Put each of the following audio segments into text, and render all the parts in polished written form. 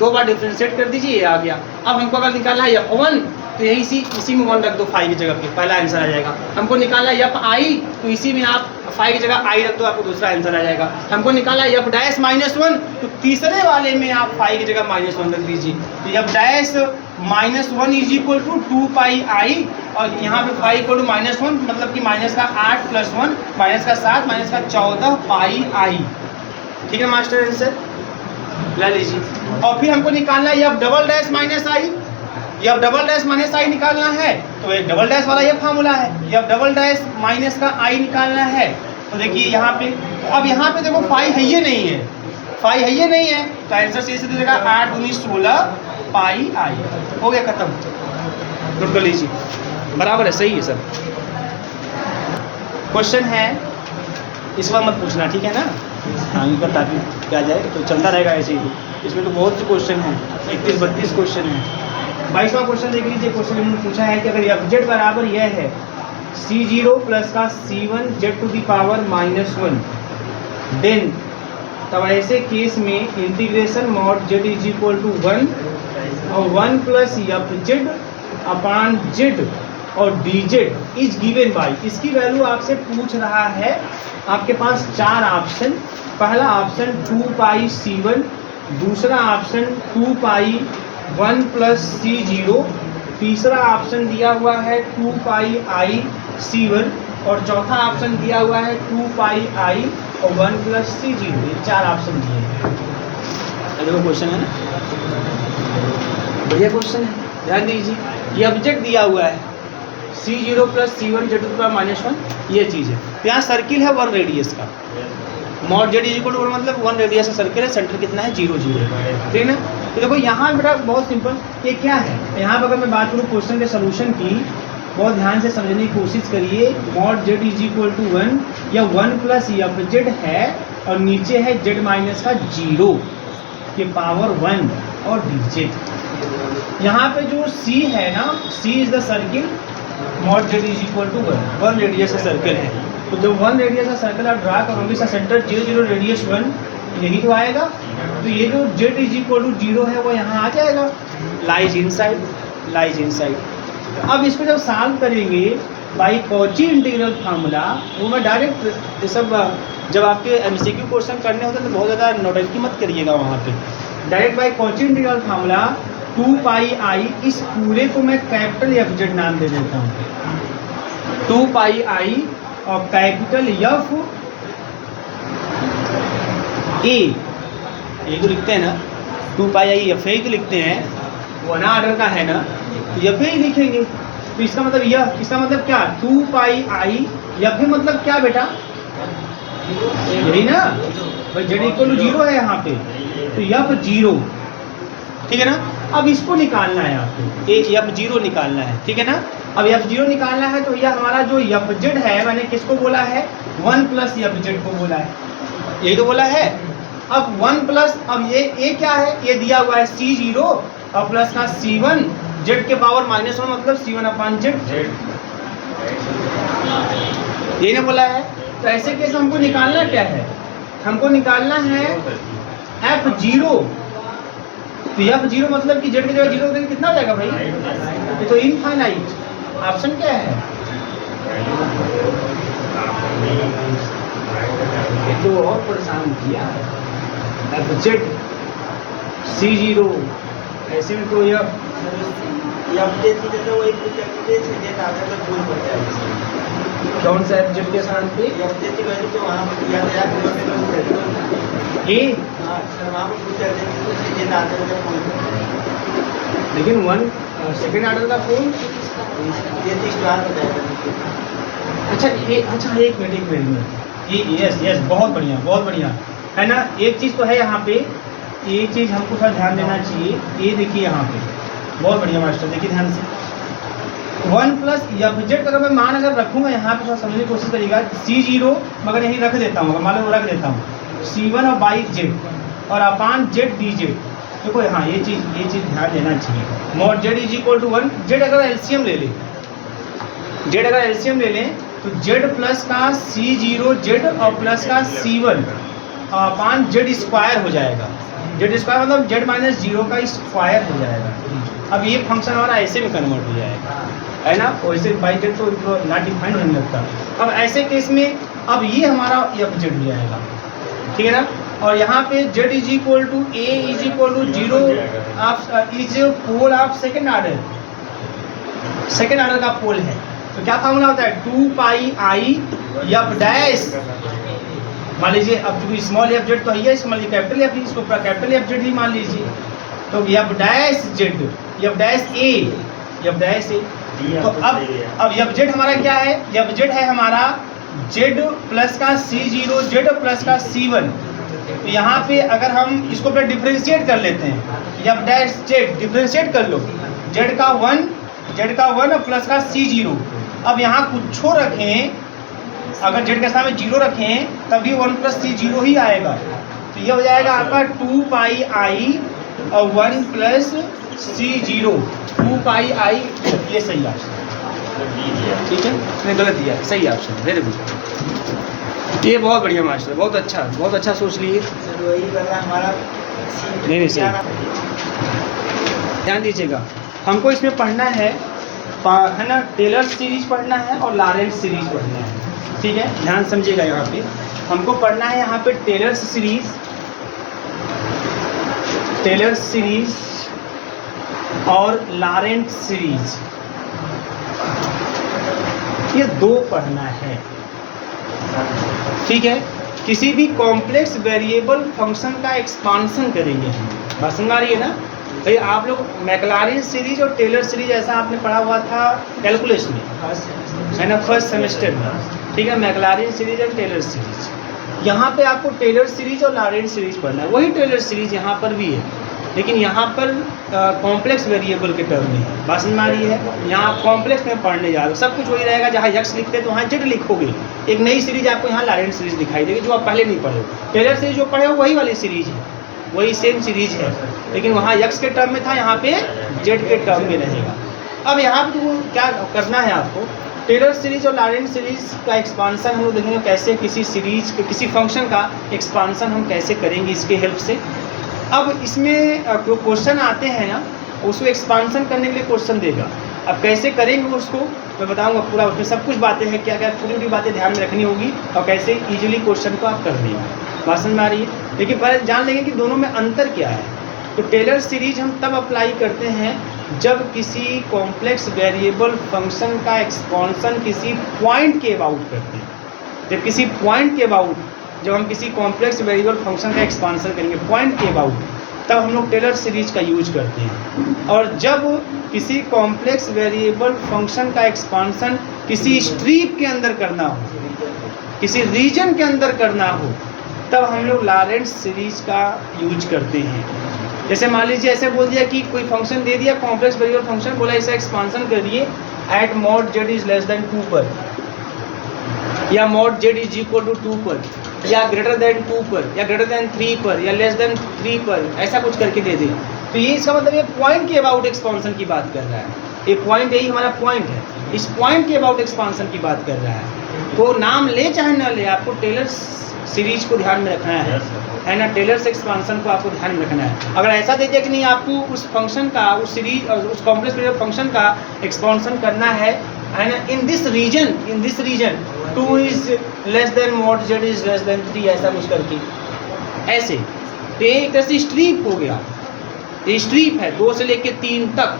2 बार differentiate कर दीजिए, ये आ गया। अब हमको अगर निकालना है F1 तो यही इसी में 1 रख दो फाई की जगह पे, पहला आंसर आ जाएगा। हमको निकालना है Fi तो इसी में आप फाई की जगह आई रख दो, आपको दूसरा आंसर आ जाएगा। हमको निकालना है F' -1 तो तीसरे वाले में आप फाई की जगह -1 रख दीजिए। तो F' -1 is equal to 2πi और यहाँ पे फाई इक्वल टू -1 मतलब कि माइनस का 8 + 1 माइनस का 7 माइनस का 14 πi। ठीक है मास्टर, आंसर ला लीजिए। और फिर हमको निकालना है F" -i निकालना है तो एक डबल डैश वाला ये फार्मूला है। F" माइनस का i निकालना है तो देखिए यहाँ पे, अब यहाँ पे देखो फाई है ये नहीं है, फाई है ये नहीं है तो आंसर सीधे सीधे देगा 8 × 16 πi। हो गया खत्म, नोट कर लीजिए, बराबर है, सही है सर। क्वेश्चन है इस बार मत पूछना, ठीक है ना, हाँ इनका ताकि क्या जाए तो चलता रहेगा ऐसे ही। इसमें तो बहुत से क्वेश्चन हैं, 31-32 क्वेश्चन हैं। 22वां क्वेश्चन देख लीजिए। क्वेश्चन इन्होंने पूछा है कि अगर Fz बराबर यह है C0 प्लस का C1 z⁻⁻1 देन तब ऐसे केस में integration mod z is equal to 1 और 1 प्लस Fz अपान z और dz इज गिवन बाई। इसकी वैल्यू आपसे पूछ रहा है, आपके पास 4 ऑप्शन, पहला ऑप्शन 2πC1, दूसरा ऑप्शन 2π1 प्लस C0, तीसरा ऑप्शन दिया हुआ है 2πiC1 और चौथा ऑप्शन दिया हुआ है 2πi और 1 प्लस C0। ये 4 ऑप्शन दिए हैं। देखो क्वेश्चन है ना, बढ़िया क्वेश्चन है, ध्यान दीजिए। ये ऑब्जेक्ट दिया हुआ है C0 प्लस C1 z⁻⁻1, ये चीज़ है। तो यहाँ सर्किल है 1 रेडियस का, mod z is equal to 1 मतलब 1 रेडियस का सर्किल है, सेंटर कितना है 0 0, ठीक है ना। तो देखो यहाँ बेटा बहुत सिंपल, ये क्या है, यहाँ पर अगर मैं बात करूँ क्वेश्चन के सोल्यूशन की, बहुत ध्यान से समझने की कोशिश करिए। Mod z is equal to 1 या 1 प्लस Fz है और नीचे है z माइनस का 0 के पावर 1 और dz। यहाँ पे जो C है ना, C is the circle, mod z is equal to 1 radius का सर्कल है। तो जब 1 रेडियस का सर्कल आप ड्रा करोगे, इसका सेंटर 0 0 रेडियस 1, यही तो आएगा। तो ये जो z इज इक्वल टू 0 है वो यहाँ आ जाएगा, लाइज इनसाइड। अब इसको जब सॉल्व करेंगे बाई कॉची इंटीग्रल फार्मूला, वो मैं डायरेक्ट सब जब आपके एमसीक्यू क्वेश्चन करने होते हैं तो बहुत ज़्यादा नोटंकी मत करिएगा वहाँ पे। Direct by Cauchy integral formula 2πi, इस पूरे को मैं कैपिटल Fz नाम दे देता हूँ, 2πi और कैपिटल F ए तो लिखते हैं ना, 2πi F तो लिखते हैं, वो ना ऑर्डर का है ना, तो F ही लिखेंगे। तो इसका मतलब यह, इसका मतलब क्या, 2πi F मतलब क्या बेटा, यही ना भाई, z इक्वल टू 0 है यहाँ पे, तो F0, ठीक है ना। अब इसको निकालना है आपको, एक F0 निकालना है, ठीक है ना। अब F0 निकालना है तो यह हमारा जो Fz है, मैंने किसको बोला है, 1 प्लस Fz को बोला है, यही तो बोला है। अब 1 प्लस, अब ये क्या है, ये दिया हुआ है C0 और प्लस का C1 z के पावर -1 मतलब C1 अपान z, यही ना बोला है। तो ऐसे केस हमको निकालना क्या है, हमको निकालना है F0। तो F0 मतलब कि z की जगह 0 कितना हो जाएगा भाई, ये तो इनफाइनाइट। ऑप्शन क्या है, ये तो और परेशान किया, Fz C0, ऐसे में तो यह कौन सा Fz के स्थान पे ए, लेकिन 1 सेकेंड ऑर्डर का कौन, अच्छा एक मिनट, ये यस बहुत बढ़िया है ना। एक चीज़ तो है यहाँ पे, ये चीज़ हमको थोड़ा ध्यान देना चाहिए। ये देखिए यहाँ पे बहुत बढ़िया मास्टर, देखिए ध्यान से, 1 प्लस Fz अगर मैं मान अगर रखूँगा यहाँ पे, थोड़ा समझने की कोशिश करिएगा। C0 मगर यहीं रख देता हूँ, मान लो रख देता हूँ C1 और बाई z और अपान z dz। देखो हाँ, ये चीज़ ध्यान देना चाहिए। Mod z is equal to 1, z अगर एलसीएम ले लें तो z प्लस का C0 z और प्लस का C1 अपान z स्क्वायर हो जाएगा। जेड स्क्वायर मतलब जेड माइनस जीरो का स्क्वायर हो जाएगा। अब ये फंक्शन हमारा ऐसे में कन्वर्ट हो जाएगा, है ना, वैसे बाई जेड तो नॉट डिफाइंड नहीं लगता। अब ऐसे केस में अब ये हमारा एफ जेड हो जाएगा, ठीक है ना। और यहाँ पे Z is equal to A is equal to zero आप is pole of second order का पोल है। तो क्या फार्मूला होता है 2 पाई आई एफ डैश, मान लीजिए अब जो स्मॉल एफ जेड तो है, स्मॉल कैपिटल एफ, इसको कैपिटल एफ जेड ही मान लीजिए। तो F dash Z F dash A F dash A. तो अब एफ जेड हमारा क्या है, एफ जेड है हमारा जेड प्लस का C0 जेड प्लस का C1। तो यहाँ पे अगर हम इसको पहले डिफ्रेंशिएट कर लेते हैं, एफ डैश जेड डिफ्रेंशिएट कर लो, जेड का 1 प्लस का C0। अब यहाँ कुछ रखें, अगर जेड के साथ में 0 रखें तभी 1 प्लस C0 ही आएगा। तो ये हो जाएगा आपका 2 पाई आई और 1 प्लस C0 2 पाई आई। ये सही ऑप्शन, ठीक है, नहीं गलत दिया, सही ऑप्शन, वेरी गुड। ये बहुत बढ़िया मास्टर, बहुत अच्छा सोच लिए। नहीं सही, ध्यान दीजिएगा, हमको इसमें पढ़ना है ना, टेलर सीरीज पढ़ना है और लॉरेंट सीरीज पढ़ना है, ठीक है, ध्यान समझिएगा। यहाँ पे हमको पढ़ना है यहाँ पे टेलर सीरीज और लॉरेंट सीरीज, ये दो पढ़ना है, ठीक है। किसी भी कॉम्प्लेक्स वेरिएबल फंक्शन का एक्सपांशन करेंगे हम, बात समझ आ रही है ना भाई। आप लोग मैक्लॉरिन सीरीज और टेलर सीरीज ऐसा आपने पढ़ा हुआ था कैलकुलस में, है ना, फर्स्ट सेमेस्टर में, ठीक है। मैक्लॉरिन सीरीज और टेलर सीरीज, यहाँ पे आपको टेलर सीरीज और लॉरेंट सीरीज पढ़ना है। वही टेलर सीरीज यहाँ पर भी है, लेकिन यहाँ पर कॉम्प्लेक्स वेरिएबल के टर्म में है, बात समझ आ रही है। यहाँ कॉम्प्लेक्स में पढ़ने जा रहे हो, सब कुछ वही रहेगा, जहाँ यक्स लिखते हैं तो वहाँ जेड लिखोगे। एक नई सीरीज आपको यहाँ लॉरेंट सीरीज दिखाई देगी जो आप पहले नहीं पढ़े हो। टेलर सीरीज जो पढ़े हो वही वाली सीरीज है, वही सेम सीरीज है, लेकिन वहाँ यक्स के टर्म में था, यहाँ पे जेड के टर्म में रहेगा। अब यहाँ पर जो क्या करना है आपको, टेलर सीरीज और लॉरेंट सीरीज का एक्सपांसन हम लोग देखेंगे कैसे, किसी सीरीज के किसी फंक्शन का एक्सपांसन हम कैसे करेंगे इसके हेल्प से। अब इसमें जो क्वेश्चन आते हैं ना, उसको एक्सपांसन करने के लिए क्वेश्चन देगा। अब कैसे करेंगे उसको मैं बताऊंगा पूरा, उसमें सब कुछ बातें हैं, क्या क्या पूरी बातें ध्यान में रखनी होगी और कैसे इजीली क्वेश्चन को आप कर लेंगे, बात समझ में आ रही है। लेकिन पहले जान लेंगे कि दोनों में अंतर क्या है। तो टेलर सीरीज हम तब अप्लाई करते हैं जब किसी कॉम्प्लेक्स वेरिएबल फंक्शन का एक्सपांसन किसी पॉइंट के अबाउट करते हैं। जब किसी पॉइंट के अबाउट, जब हम किसी कॉम्प्लेक्स वेरिएबल फंक्शन का एक्सपांसन करेंगे पॉइंट के अबाउट, तब हम लोग टेलर सीरीज का यूज करते हैं। और जब किसी कॉम्प्लेक्स वेरिएबल फंक्शन का एक्सपांसन किसी स्ट्रिप के अंदर करना हो, किसी रीजन के अंदर करना हो, तब हम लोग लॉरेंट सीरीज का यूज करते हैं। जैसे मान लीजिए ऐसे बोल दिया कि कोई फंक्शन दे दिया, कॉम्प्लेक्स वेरिएबल फंक्शन, बोला इसे एक्सपांसन करिए at mod z is less than 2 पर, या mod z is equal to 2 पर, या ग्रेटर देन 2 पर, या ग्रेटर देन 3 पर, या लेस देन 3 पर, ऐसा कुछ करके दे दे। तो ये इसका मतलब ये पॉइंट के अबाउट एक्सपांसन की बात कर रहा है। ये पॉइंट, यही हमारा पॉइंट है, इस पॉइंट के अबाउट एक्सपांसन की बात कर रहा है। तो नाम ले चाहे ना ले, आपको टेलर सीरीज को ध्यान में रखना है ना, टेलर से एक्सपांसन को आपको ध्यान में रखना है। अगर ऐसा दे दिया कि नहीं आपको उस फंक्शन का, उस सीरीज, उस कॉम्प्लेक्स वेरिएबल फंक्शन का एक्सपांसन करना है ना, in this region 2 is less than mod z is less than 3, ऐसा कुछ करके, ऐसे तो ये एक तरह से स्ट्रिप हो गया। ये स्ट्रिप है 2 से लेके 3 तक,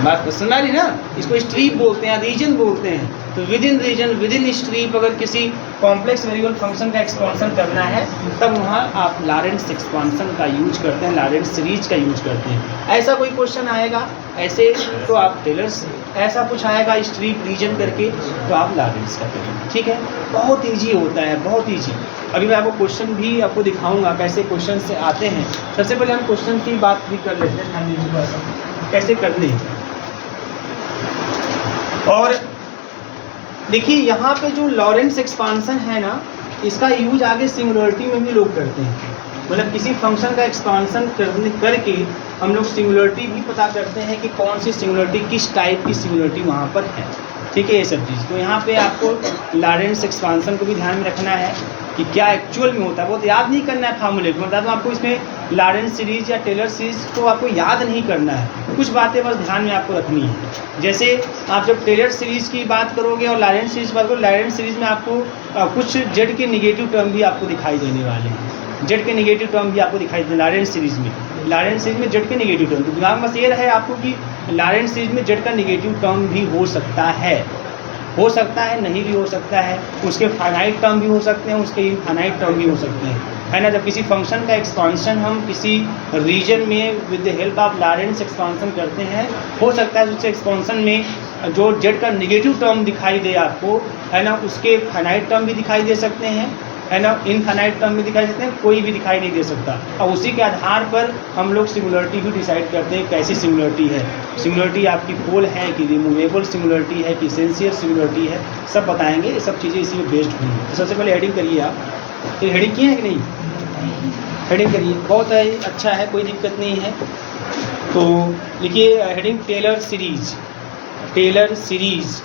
बात समझ आ रही ना, इसको स्ट्रिप बोलते हैं, रीजन बोलते हैं। तो within region, within strip अगर किसी कॉम्प्लेक्स वेरिएबल फंक्शन का एक्सपांसन करना है, तब वहाँ आप लॉरेंट एक्सपांसन का यूज करते हैं, लॉरेंट सीरीज का यूज करते हैं। ऐसा कोई क्वेश्चन आएगा ऐसे तो आप टेलर्स, ऐसा कुछ आएगा स्ट्रिप रीजन करके तो आप लॉरेंट का करेंगे, ठीक है। बहुत ईजी होता है, बहुत ईजी। अभी मैं आपको क्वेश्चन भी आपको दिखाऊंगा कैसे क्वेश्चन से आते हैं। सबसे पहले हम क्वेश्चन की बात भी कर लेते हैं, ध्यान दीजिए कैसे करने हैं। और देखिए यहाँ पे जो लॉरेंट एक्सपांसन है ना, इसका यूज आगे सिंगुलरिटी में भी लोग करते हैं। मतलब किसी फंक्शन का एक्सपांसन करके हम लोग सिंगुलरिटी भी पता करते हैं कि कौन सी सिंगुलरिटी, किस टाइप की सिंगुलरिटी वहाँ पर है, ठीक है, ये सब चीज़। तो यहाँ पे आपको लॉरेंट एक्सपांसन को भी ध्यान में रखना है कि क्या एक्चुअल में होता है। बहुत याद नहीं करना है फार्मूले को, बता दूँ आपको, इसमें लॉरेंस सीरीज या टेलर सीरीज को आपको याद नहीं करना है, कुछ बातें बस ध्यान में आपको रखनी है। जैसे आप जब टेलर सीरीज की बात करोगे और लॉरेंस सीरीज की बात करोगे, लॉरेंस सीरीज में आपको कुछ जेड के निगेटिव टर्म भी आपको दिखाई देने वाले हैं, जेड के निगेटिव टर्म भी आपको दिखाई देते लॉरेंस सीरीज में। लॉरेंस सीरीज में जेड के निगेटिव टर्म, तो दिमाग में बस ये रहे आपको कि लॉरेंस सीरीज में जेड का निगेटिव टर्म भी हो सकता है, नहीं भी हो सकता है, उसके फाइनाइट टर्म भी हो सकते हैं, उसके इनफाइनाइट टर्म भी हो सकते हैं, है ना। जब किसी फंक्शन का एक्सपांशन हम किसी रीजन में with the help of Lawrence expansion करते हैं, हो सकता है उससे एक्सपांशन में जो जेड का निगेटिव टर्म दिखाई दे आपको, है ना, उसके फाइनाइट टर्म भी दिखाई दे सकते हैं, है ना, इनफाइनाइट टर्म भी दिखाई देते हैं, कोई भी दिखाई नहीं दे सकता। और उसी के आधार पर हम लोग सिंगुलरिटी भी डिसाइड करते हैं कैसी सिंगुलरिटी है, सिंगुलरिटी आपकी पोल है कि रिमूवेबल सिंगुलरिटी है कि एसेंशियल सिंगुलरिटी है, सब बताएंगे। ये सब चीज़ें इसी में बेस्ड हुई हैं। तो सबसे पहले हेडिंग करिए आप, तो हेडिंग किए हैं कि नहीं, हेडिंग करिए, बहुत है, अच्छा है, कोई दिक्कत नहीं है। तो लिखिए heading Taylor series, Taylor series,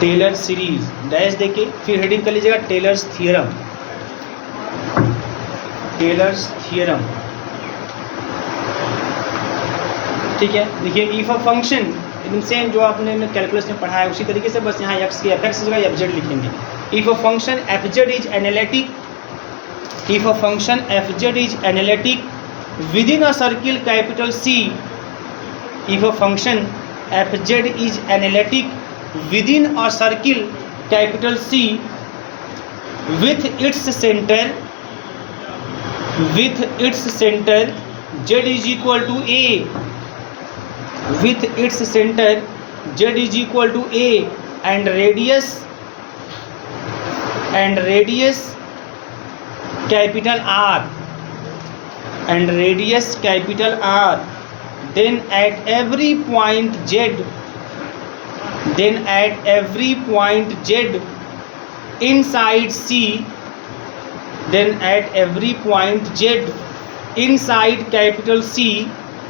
Taylor series dash देके फिर हेडिंग कर लीजिएगा टेलर्स थियरम, टेलर्स थियरम, ठीक है। देखिए इफ अ फंक्शन एकदम सेम जो आपने कैलकुलस में पढ़ा है उसी तरीके से, बस यहाँ एक्स की एफ एक्स जगह एफ जेड लिखेंगे। If a function f z is analytic, if a function f z is analytic within a circle capital C, if a function f z is analytic within a circle capital C with its center z is equal to a, with its center z is equal to a and radius capital R, and radius capital R, then at every point z, then at every point z inside C, then at every point z inside capital C,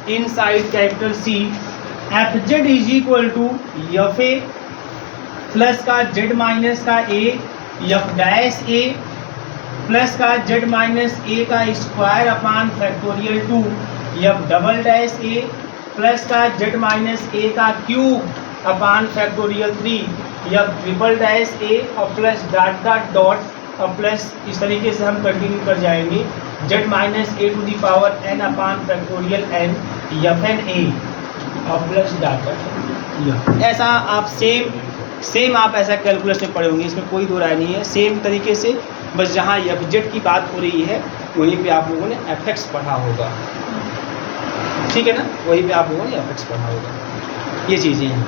inside capital C, fz is equal to fa plus का z minus का a, f dash a plus का z minus a का square upon factorial 2, f double dash a plus का z minus a का cube upon factorial 3, या triple dash a और plus dot dot dot और plus, इस तरीके से हम कंटिन्यू कर जाएंगे z minus a to the power n upon factorial n f n a और प्लस डॉट डॉट। ऐसा आप सेम आप ऐसा कैलकुलस में पढ़े होंगे, इसमें कोई दो राय नहीं है, सेम तरीके से, बस जहाँ एफ जेड की बात हो रही है वहीं पे आप लोगों ने एफ एक्स पढ़ा होगा, ठीक है ना, वहीं पे आप लोगों ने एफ एक्स पढ़ा होगा, ये चीज़ें हैं।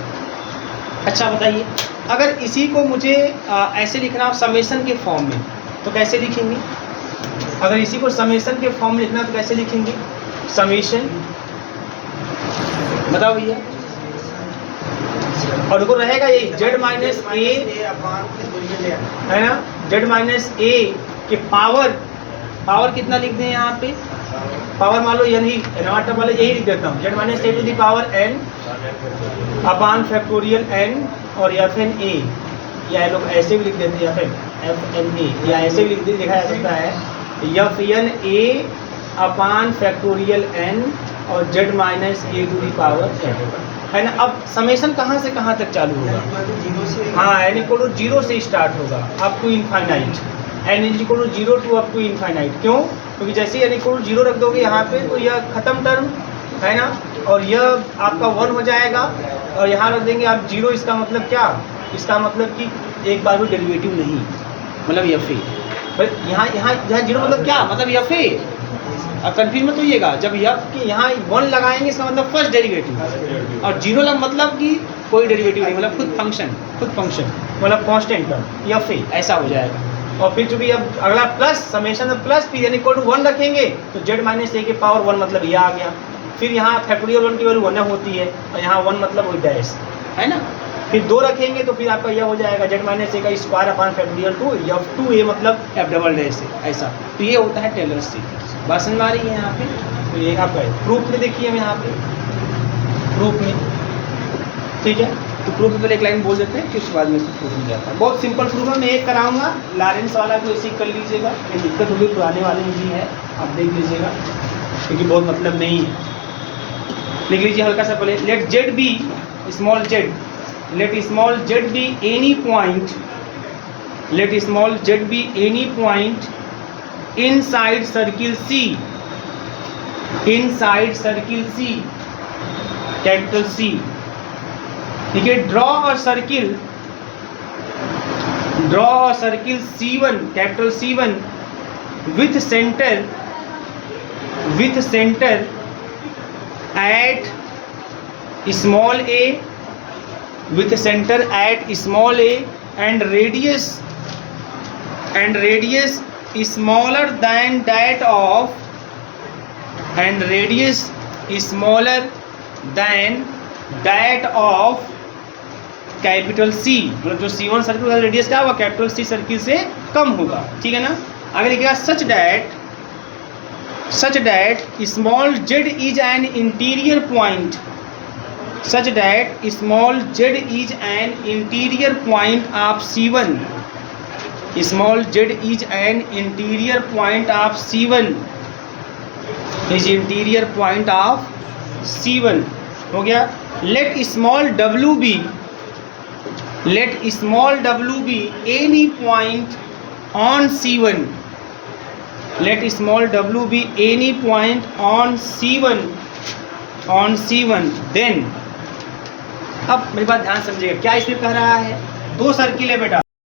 अच्छा बताइए, अगर इसी को मुझे ऐसे लिखना हो समेशन के फॉर्म में तो कैसे लिखेंगे? अगर इसी को समेशन के फॉर्म में लिखना तो कैसे लिखेंगे? समेशन, बताओ भैया, और देखो रहेगा ये z माइनस ए, है ना, z माइनस ए के पावर कितना लिख दें यहाँ पे, पावर मान लो यानी नॉट वाले यही लिख देता हूँ, z minus a to the power n upon factorial n और एफ एन ए, या लोग ऐसे भी लिख देते हैं एफ एन ए, या ऐसे भी लिखा जा सकता है f n a upon factorial n और z minus a to the power n, है ना। अब समेशन कहाँ से कहाँ तक चालू होगा? हाँ, n इक्वल टू 0 से स्टार्ट होगा up to infinite, n is equal to 0 to up to infinite. क्यों? क्योंकि जैसे ही n इक्वल टू 0 रख दोगे यहाँ पे तो यह खत्म टर्म, है ना, और यह आपका 1 हो जाएगा, और यहाँ रख देंगे आप 0, इसका मतलब क्या? इसका मतलब कि एक बार भी डेरिवेटिव नहीं, मतलब एफ ए, यहाँ 0 मतलब क्या? मतलब एफ ए। अब कन्फ्यूज मत होइएगा, जब एफ के यहाँ 1 लगाएंगे इसका मतलब फर्स्ट डेरिवेटिव, और 0 मतलब कि कोई डेरिवेटिव नहीं, मतलब खुद फंक्शन मतलब कांस्टेंट टर्म एफ ए, ऐसा हो जाएगा। और फिर चूंकि अब अगला प्लस समेशन में प्लस फिर n इक्वल टू 1 रखेंगे तो z माइनस ए के पावर 1 मतलब ये आ गया, फिर यहाँ फैक्टोरियल 1 की वैल्यू 1 होती है और यहाँ 1 मतलब वही डैश, है ना, फिर 2 रखेंगे तो फिर आपका यह हो जाएगा z माइनस ए का स्क्वायर अपान फैक्टोरियल 2, एफ 2 ए मतलब एफ डबल डैश है, ऐसा। तो ये होता है टेलर्स सीरीज, बात समझ आ रही है यहाँ पे? तो ये आपका प्रूफ में देखिए हम यहाँ पे प्रूफ में, ठीक है। तो प्रूफ में पहले एक लाइन बोल देते हैं कि उसके बाद में इसको प्रूफ में जाता है। बहुत सिंपल प्रूफ है, मैं एक कराऊंगा, लॉरेंस वाला को ऐसे ही कर लीजिएगा, ये दिक्कत होगी पुराने वाले में भी है, आप देख लीजिएगा क्योंकि बहुत मतलब नहीं है। लिख लीजिए हल्का सा पहले, let z be small z, let small z be any point, let small z be any point inside circle C, inside circle C, capital C. ठीक है, draw a circle, draw a circle C1, capital C1 with centre, with centre at small a, with center at small a and radius smaller than that of, and radius smaller than that of capital C, मतलब जो C1 circle का radius क्या होगा, capital C circle से कम होगा। ठीक है ना। आगे लिखिएगा such that small z is an interior point, such that small z is an interior point of C1, small z is an interior point of C1, is interior point of C1 हो गया। let small w be, let small w be any point on C1, let small w be any point on C1, on C1 then। अब मेरी बात ध्यान समझिएगा, क्या इसमें कह रहा है, दो सर्किल है बेटा,